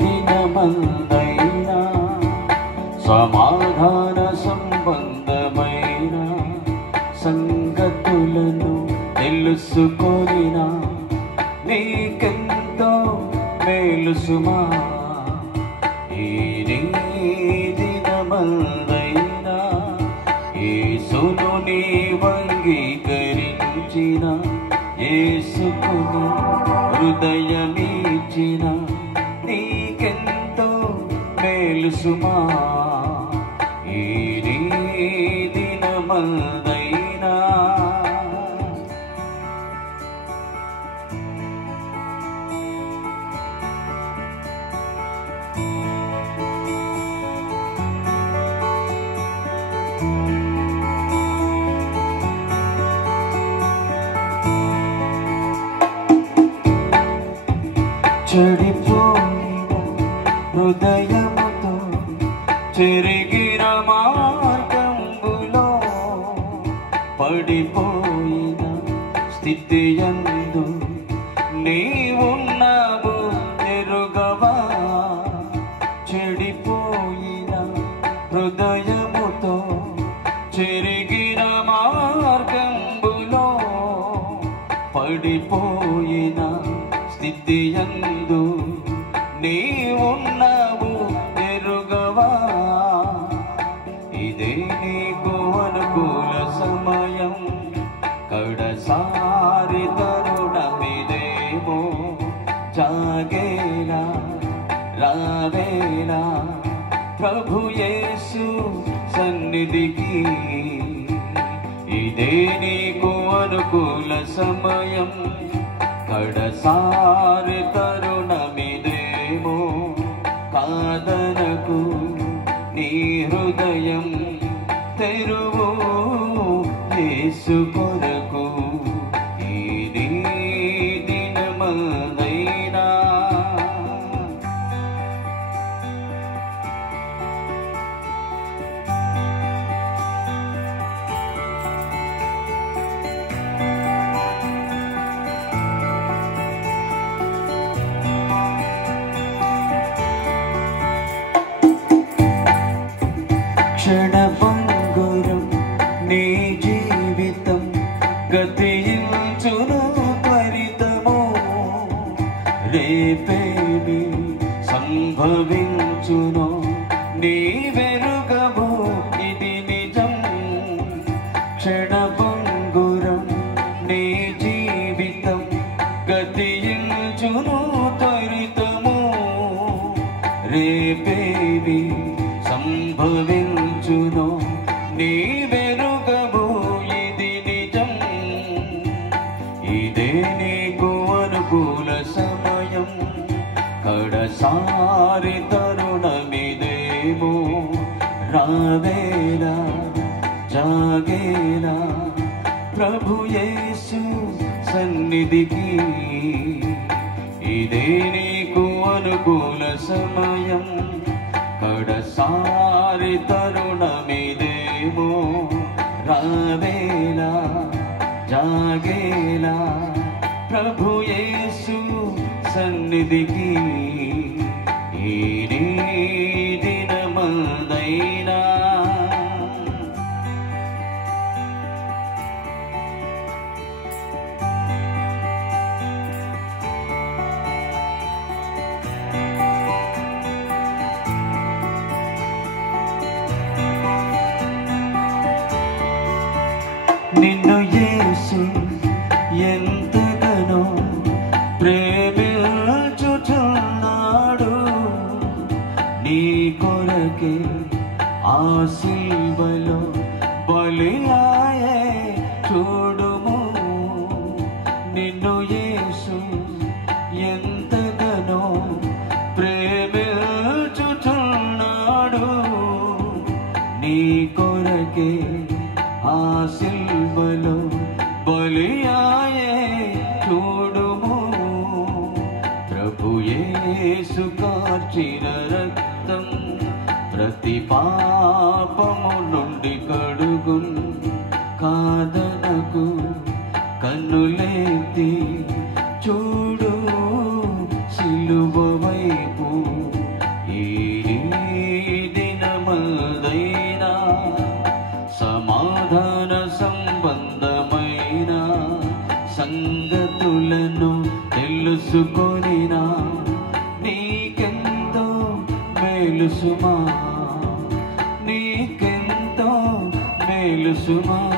దినమందైనా సమాధాన సంబంధమైన సంగతులను తెలుసుకొనినా నీకెంతో మేలు సుమా. ఈ దినమందైనా యేసును నీవంగీకరించిన యేసుకుని హృదయమిచ్చిన నీకెంతో మేలు సుమా. ఈ దినమందైనా చెడిపోయిన హృదయముతో చెరిగిన మార్గంబులో పడిపోయిన స్థితియందు నీవున్నావు ఎరుగవా. చెడిపోయిన హృదయముతో చెరిగిన మార్గంబులో పడిపోయిన స్థితియందు నీవున్నావు ఎరుగవా. ఇదే నీకు అనుకూల సమయం, కడసారి తరుణమిదేమో. జాగేలా రావేలా ప్రభు యేసు సన్నిధికి. ఇదే నీకు అనుకూల సమయం, కడసారి తరుణమిదేమో. కాదనకు నీ హృదయం తెరువు యేసు కొరకు. ఈ దినమందైనా క్షణభంగురం నీ జీవితం గతించును త్వరితము. రేపేమి సంభవించును నీవెరుగవు, ఇది నిజం. క్షణభంగురం నీ జీవితం గతించును త్వరితము. రేపేమి సంభవించును నీవెరుగవు, ఇది నిజం. ఇదే నీకు అనుకూల సమయం, కడసారి తరుణమిదేమో. రావేలా జాగేలా ప్రభు యేసు సన్నిధికి. ఇదే నీకు అనుకూల సమయం, కడసారి తరుణమిదేమో. రావేలా జాగేలా ప్రభు యేసు సన్నిధికి. ఈ దినమందైనా నిన్ను యేసు ఎంతగానో ప్రేమించుచున్నాడు. నీ కొరకే ఆ శిలువలో బలియాయే చూడుము. నిన్ను యేసు ఎంతగానో ప్రేమించుచున్నాడు. నీ కొరకే ఆ శిలువలో బలియాయే చూడుము. ప్రభు యేసు కార్చిన రక్తం ప్రతి పాపము నుండి కడుగున్. కాదనకు కన్నులెత్తి చూడు సిలువ సుమా, నీకెంతో మేలు సుమా.